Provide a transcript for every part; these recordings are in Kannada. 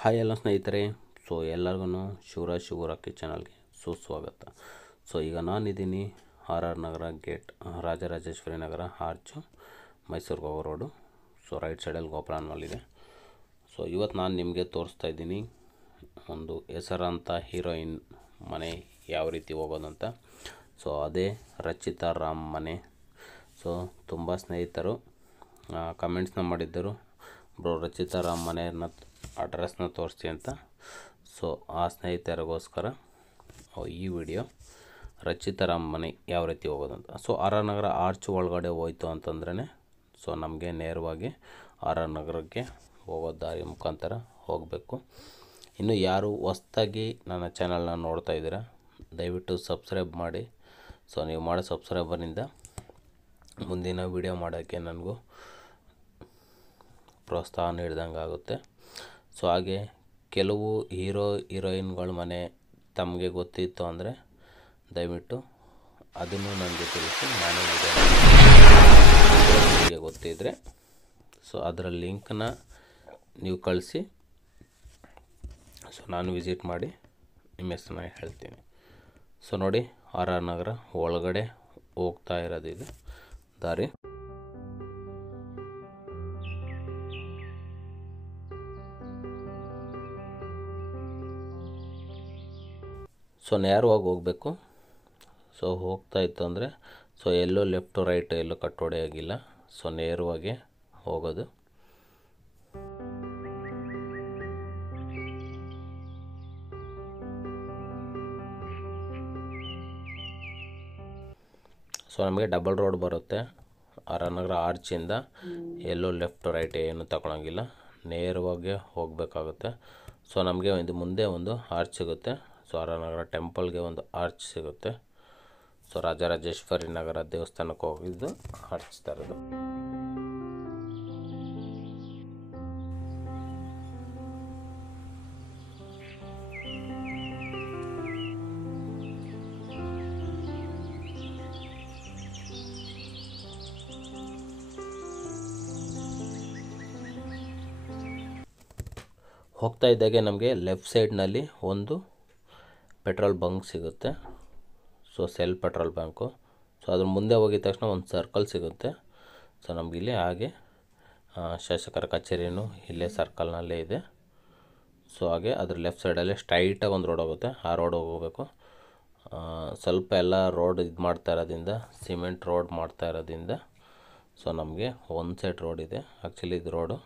ಹಾಯ್ ಎಲ್ಲ ಸ್ನೇಹಿತರೆ. ಎಲ್ಲರಿಗೂ ಶಿವರಾಜ್ ಚಾನಲ್ಗೆ ಸುಸ್ವಾಗತ. ಈಗ ನಾನಿದ್ದೀನಿ ಆರ್ ನಗರ ಗೇಟ್, ರಾಜರಾಜೇಶ್ವರಿ ನಗರ ಆರ್ಚು, ಮೈಸೂರಿಗೆ ಹೋಗೋ ರೋಡು. ರೈಟ್ ಸೈಡಲ್ಲಿ ಗೋಪುರನಲ್ಲಿದೆ. ಇವತ್ತು ನಾನು ನಿಮಗೆ ತೋರಿಸ್ತಾ ಇದ್ದೀನಿ ಒಂದು ಹೆಸರಾಂತ ಹೀರೋಯಿನ್ ಮನೆ ಯಾವ ರೀತಿ ಹೋಗೋದಂತ. ಅದೇ ರಚಿತಾ ರಾಮ್ ಮನೆ. ತುಂಬ ಸ್ನೇಹಿತರು ಕಮೆಂಟ್ಸ್ನ ಮಾಡಿದ್ದರು, ಬ್ರೋ ರಚಿತಾ ರಾಮ್ ಮನೆಯನ್ನು ಅಡ್ರೆಸ್ನ ತೋರಿಸ್ತಿ ಅಂತ. ಆ ಸ್ನೇಹಿತರಿಗೋಸ್ಕರ ಈ ವಿಡಿಯೋ ರಚಿತಾ ರಾಮ್ ಮನೆ ಯಾವ ರೀತಿ ಹೋಗೋದಂತ. ಆರ್ ನಗರ ಆರ್ಚ್ ಒಳಗಡೆ ಹೋಯ್ತು ಅಂತಂದ್ರೇ ನಮಗೆ ನೇರವಾಗಿ ಆರ್ ನಗರಕ್ಕೆ ಹೋಗೋ ದಾರಿ ಮುಖಾಂತರ ಹೋಗಬೇಕು. ಇನ್ನು ಯಾರು ಹೊಸ್ದಾಗಿ ನನ್ನ ಚಾನಲ್ನ ನೋಡ್ತಾ ಇದ್ದೀರಾ, ದಯವಿಟ್ಟು ಸಬ್ಸ್ಕ್ರೈಬ್ ಮಾಡಿ. ನೀವು ಮಾಡೋ ಸಬ್ಸ್ಕ್ರೈಬರಿಂದ ಮುಂದಿನ ವಿಡಿಯೋ ಮಾಡೋಕ್ಕೆ ನನಗೂ ಪ್ರೋತ್ಸಾಹ ನೀಡಿದಂಗೆ ಆಗುತ್ತೆ. ಹಾಗೆ ಕೆಲವು ಹೀರೋಯಿನ್ಗಳ ಮನೆ ತಮಗೆ ಗೊತ್ತಿತ್ತು ಅಂದರೆ ದಯವಿಟ್ಟು ಅದನ್ನು ನನಗೆ ತಿಳಿಸಿ. ನಾನು ನಿಮಗೆ ಗೊತ್ತಿದ್ದರೆ ಅದರ ಲಿಂಕ್ನ ನೀವು ಕಳಿಸಿ. ನಾನು ವಿಸಿಟ್ ಮಾಡಿ ನಿಮ್ಮ ಹೆಸರನ್ನ ಹೇಳ್ತೀನಿ. ನೋಡಿ, ಆರ್ ನಗರ ಒಳಗಡೆ ಹೋಗ್ತಾ ಇರೋದು ಇದು ದಾರಿ. ನೇರವಾಗಿ ಹೋಗಬೇಕು. ಹೋಗ್ತಾ ಇತ್ತು ಅಂದರೆ ಎಲ್ಲೋ ಲೆಫ್ಟು ರೈಟ್ ಎಲ್ಲೋ ಕಟ್ಟೋಡೆ ಆಗಿಲ್ಲ. ನೇರವಾಗಿ ಹೋಗೋದು. ನಮಗೆ ಡಬಲ್ ರೋಡ್ ಬರುತ್ತೆ. ಆರ್ ನಗರ ಆರ್ಚಿಂದ ಎಲ್ಲೋ ಲೆಫ್ಟ್ ರೈಟ್ ಏನು ತಗೊಳಂಗಿಲ್ಲ, ನೇರವಾಗಿ ಹೋಗಬೇಕಾಗುತ್ತೆ. ನಮಗೆ ಇದು ಮುಂದೆ ಒಂದು ಆರ್ಚ್ ಸಿಗುತ್ತೆ. ಆರ್ ನಗರ ಟೆಂಪಲ್ಗೆ ಒಂದು ಆರ್ಚ್ ಸಿಗುತ್ತೆ. ರಾಜರಾಜೇಶ್ವರಿ ನಗರ ದೇವಸ್ಥಾನಕ್ಕೆ ಹೋಗಿದ್ದು ಆರ್ಚ್ ಥರದ್ದು. ಹೋಗ್ತಾ ಇದ್ದಾಗೆ ನಮಗೆ ಲೆಫ್ಟ್ ಸೈಡ್ನಲ್ಲಿ ಒಂದು ಪೆಟ್ರೋಲ್ ಬಂಕ್ ಸಿಗುತ್ತೆ. Cell petrol bunk. ಅದ್ರ ಮುಂದೆ ಹೋಗಿದ ತಕ್ಷಣ ಒಂದು ಸರ್ಕಲ್ ಸಿಗುತ್ತೆ. ನಮಗಿಲ್ಲಿ ಹಾಗೆ ಶಾಸಕರ ಕಚೇರಿನೂ ಇಲ್ಲೇ ಸರ್ಕಲ್ನಲ್ಲೇ ಇದೆ. ಹಾಗೆ ಅದ್ರ ಲೆಫ್ಟ್ ಸೈಡಲ್ಲೇ ಸ್ಟ್ರೈಟಾಗಿ ಒಂದು ರೋಡ್ ಹೋಗುತ್ತೆ. ಆ ರೋಡ್ ಹೋಗಬೇಕು. ಸ್ವಲ್ಪ ಎಲ್ಲ ರೋಡ್ ಇದು ಮಾಡ್ತಾ ಇರೋದ್ರಿಂದ, ಸಿಮೆಂಟ್ ರೋಡ್ ಮಾಡ್ತಾ ಇರೋದ್ರಿಂದ ನಮಗೆ ಒಂದು ಸೈಡ್ ರೋಡ್ ಇದೆ. ಆ್ಯಕ್ಚುಲಿ ಇದು ರೋಡು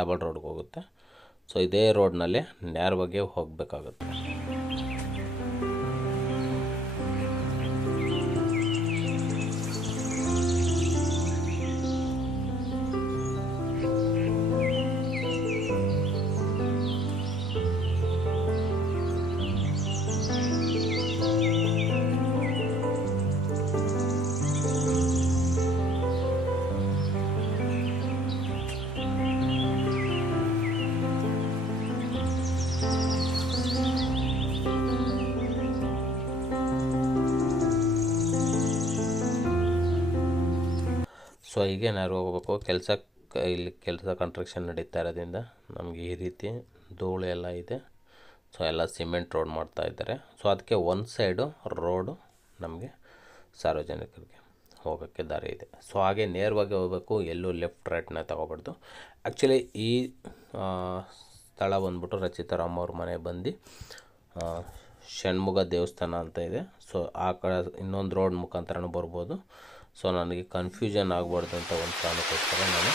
ಡಬಲ್ ರೋಡ್ಗೆ ಹೋಗುತ್ತೆ. ಇದೇ ರೋಡ್ನಲ್ಲೇ ನೇರವಾಗಿ ಹೋಗಬೇಕಾಗುತ್ತೆ. ಹೀಗೆ ನಾವು ಹೋಗಬೇಕು. ಇಲ್ಲಿ ಕೆಲಸ ಕನ್ಸ್ಟ್ರಕ್ಷನ್ ನಡೀತಾ ಇರೋದ್ರಿಂದ ನಮಗೆ ಈ ರೀತಿ ಧೂಳು ಎಲ್ಲ ಇದೆ. ಎಲ್ಲ ಸಿಮೆಂಟ್ ರೋಡ್ ಮಾಡ್ತಾ ಇದ್ದಾರೆ. ಅದಕ್ಕೆ ಒಂದು ಸೈಡು ರೋಡು ನಮಗೆ ಸಾರ್ವಜನಿಕರಿಗೆ ಹೋಗೋಕ್ಕೆ ದಾರಿ ಇದೆ. ಹಾಗೆ ನೇರವಾಗಿ ಹೋಗಬೇಕು, ಎಲ್ಲೂ ಲೆಫ್ಟ್ ರೈಟ್ನ ತಗೋಬಾರ್ದು. ಆ್ಯಕ್ಚುಲಿ ಈ ಸ್ಥಳ ಬಂದ್ಬಿಟ್ಟು ರಚಿತಾ ರಾಮ್ ಅವ್ರ ಮನೆ ಬಂದು ಷಣ್ಮುಗ ದೇವಸ್ಥಾನ ಅಂತ ಇದೆ. ಆ ಕಡೆ ಇನ್ನೊಂದು ರೋಡ್ ಮುಖಾಂತರನೂ ಬರ್ಬೋದು. ನನಗೆ ಕನ್ಫ್ಯೂಷನ್ ಆಗಬಾರ್ದು ಅಂತ ಒಂದು ಕಾರಣಕ್ಕೋಸ್ಕರ ನಾನು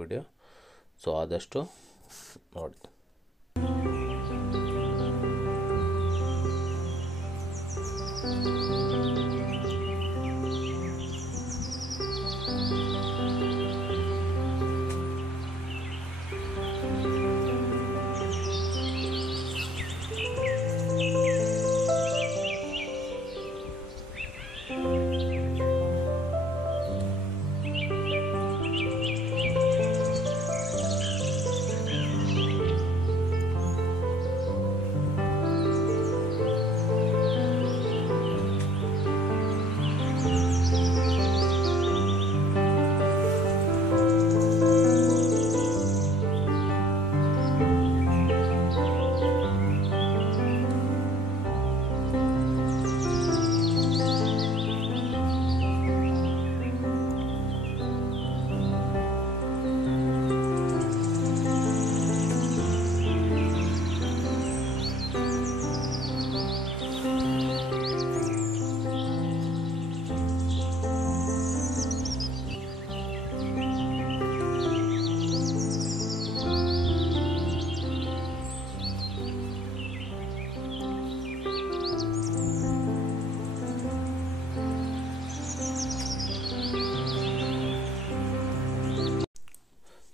ವಿಡಿಯೋ ಆದಷ್ಟು ನೋಡಿ.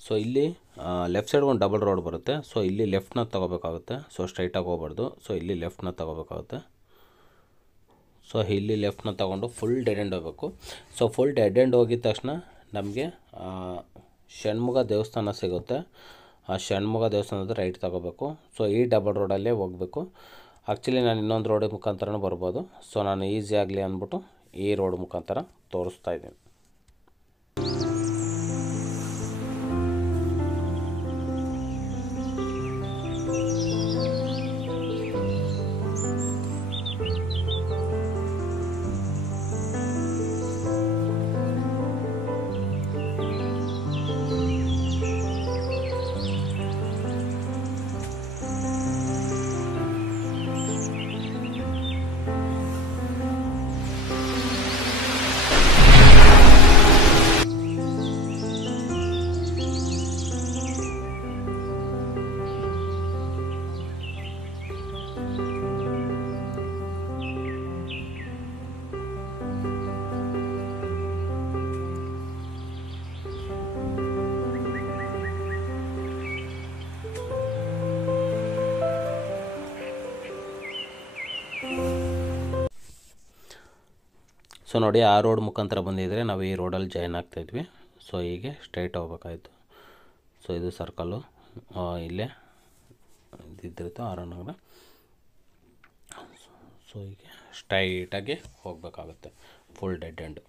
ಸೊ ಇಲ್ಲಿ ಲೆಫ್ಟ್ ಸೈಡ್ ಒಂದು ಡಬಲ್ ರೋಡ್ ಬರುತ್ತೆ. ಸೊ ಇಲ್ಲಿ ಲೆಫ್ಟ್ನ ತೊಗೋಬೇಕಾಗುತ್ತೆ. ಸೊ ಸ್ಟ್ರೈಟಾಗಿ ಹೋಗ್ಬಾರ್ದು. ಸೊ ಇಲ್ಲಿ ಲೆಫ್ಟ್ನ ತೊಗೋಬೇಕಾಗುತ್ತೆ. ಸೊ ಇಲ್ಲಿ ಲೆಫ್ಟ್ನ ತೊಗೊಂಡು ಫುಲ್ ಡೆಡ್ ಎಂಡ್ ಹೋಗಬೇಕು. ಸೊ ಫುಲ್ ಡೆಡ್ ಎಂಡ್ ಹೋಗಿದ ತಕ್ಷಣ ನಮಗೆ ಷಣ್ಮುಖ ದೇವಸ್ಥಾನ ಸಿಗುತ್ತೆ. ಆ ಷಣ್ಮುಖ ದೇವಸ್ಥಾನದ ರೈಟ್ ತೊಗೋಬೇಕು. ಸೊ ಈ ಡಬಲ್ ರೋಡಲ್ಲೇ ಹೋಗಬೇಕು. ಆ್ಯಕ್ಚುಲಿ ನಾನು ಇನ್ನೊಂದು ರೋಡ್ ಮುಖಾಂತರನೂ ಬರ್ಬೋದು. ಸೊ ನಾನು ಈಸಿ ಆಗಲಿ ಅಂದ್ಬಿಟ್ಟು ಈ ರೋಡ್ ಮುಖಾಂತರ ತೋರಿಸ್ತಾ ಇದ್ದೀನಿ. ಸೊ ನೋಡಿ, ಆ ರೋಡ್ ಮುಖಾಂತರ ಬಂದಿದ್ದರೆ ನಾವು ಈ ರೋಡಲ್ಲಿ ಜಾಯ್ನ್ ಆಗ್ತಾಯಿದ್ವಿ. ಸೊ ಹೀಗೆ ಸ್ಟ್ರೈಟ್ ಹೋಗ್ಬೇಕಾಯ್ತು. ಸೊ ಇದು ಸರ್ಕಲ್ಲು, ಇಲ್ಲೇ ಇದ್ದಿತ್ತು ಆರ್.ಆರ್. ನಗರ. ಸೊ ಹೀಗೆ ಸ್ಟ್ರೈಟಾಗಿ ಹೋಗಬೇಕಾಗುತ್ತೆ, ಫುಲ್ ಡೆಡ್ ಎಂಡ್.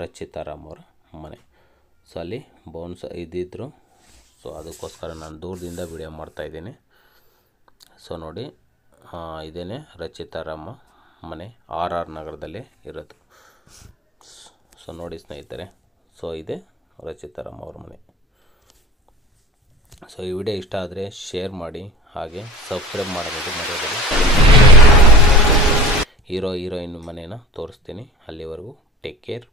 ರಚಿತಾರಾಮ್ ಅವರ ಮನೆ. ಸೊ ಅಲ್ಲಿ ಬೌನ್ಸ್ ಇದ್ದಿದ್ದರು. ಸೊ ಅದಕ್ಕೋಸ್ಕರ ನಾನು ದೂರದಿಂದ ವಿಡಿಯೋ ಮಾಡ್ತಾಯಿದ್ದೀನಿ. ಸೊ ನೋಡಿ, ಇದೇನೆ ರಚಿತಾರಾಮ ಮನೆ, ಆರ್.ಆರ್. ನಗರದಲ್ಲಿ ಇರೋದು. ಸೊ ನೋಡಿ ಸ್ನೇಹಿತರೆ, ಸೊ ಇದೆ ರಚಿತಾರಾಮ್ ಅವ್ರ ಮನೆ. ಸೊ ಈ ವಿಡಿಯೋ ಇಷ್ಟ ಆದರೆ ಶೇರ್ ಮಾಡಿ, ಹಾಗೆ ಸಬ್ಸ್ಕ್ರೈಬ್ ಮಾಡೋದು ಮರೆಯಬೇಡಿ. ಹೀರೋಯಿನ್ ಮನೇನ ತೋರಿಸ್ತೀನಿ. ಅಲ್ಲಿವರೆಗೂ ಟೇಕ್ ಕೇರ್.